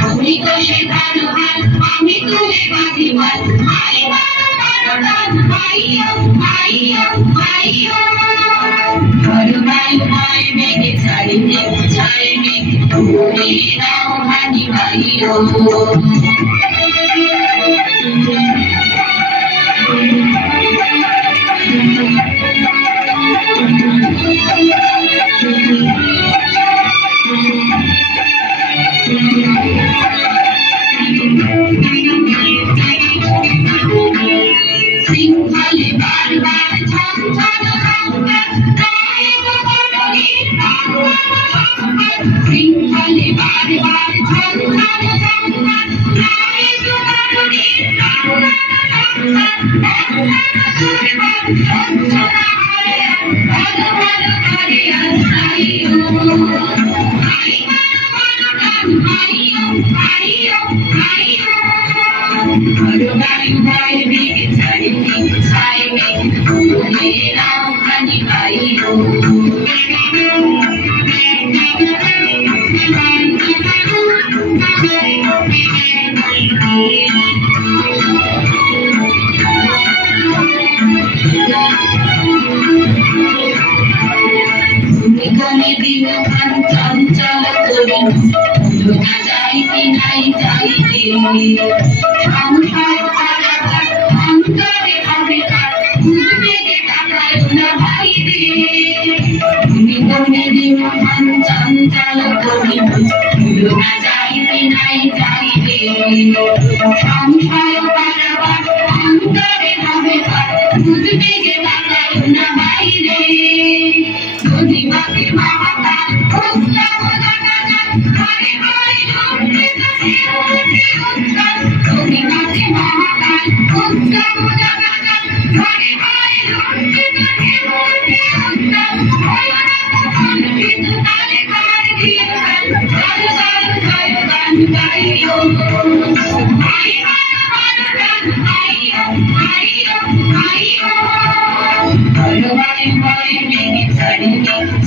তুমি তো সে ভালো হাল আমি তুলে বাঁধি মাল আরে ভালো ভালো গান ভাইও ভাইও ভাইও ঘর বায়ু হয় মেঘে চারিদিক ছাড়ে মেঘ তুমি নাও হানি ভাইও শৃঙ্খলে বারবার ঝঞ্ঝন শৃঙ্খলে বারবার চঞ্চল করি না যাইতে নাই যাইতে সংসার পারাবার অন্তরে হবে কার উদ্বেগে কাটায় না ভাইরে তুমি কোনে দিন চঞ্চল করি না যাইতে নাই যাইতে সংসার পারাবার অন্তরে হবে কার উদ্বেগে কাটায় না ভাইরে যদি বাকি মহাকাল উৎসব জানাজান ঘরে ঘরে লুটে কাছে উঠে উৎসব যদি বাকি মহাকাল উৎসব জানাজান ঘরে ঘরে লুটে কাছে উঠে উৎসব হয় না তখন কিন্তু তালে কার দিয়ে গান জয় জয় জয় গান গাইও ভাই ভালো গান গাইও গাইও গাইও ভয় ভয় ভয় মেঘে চারিদিক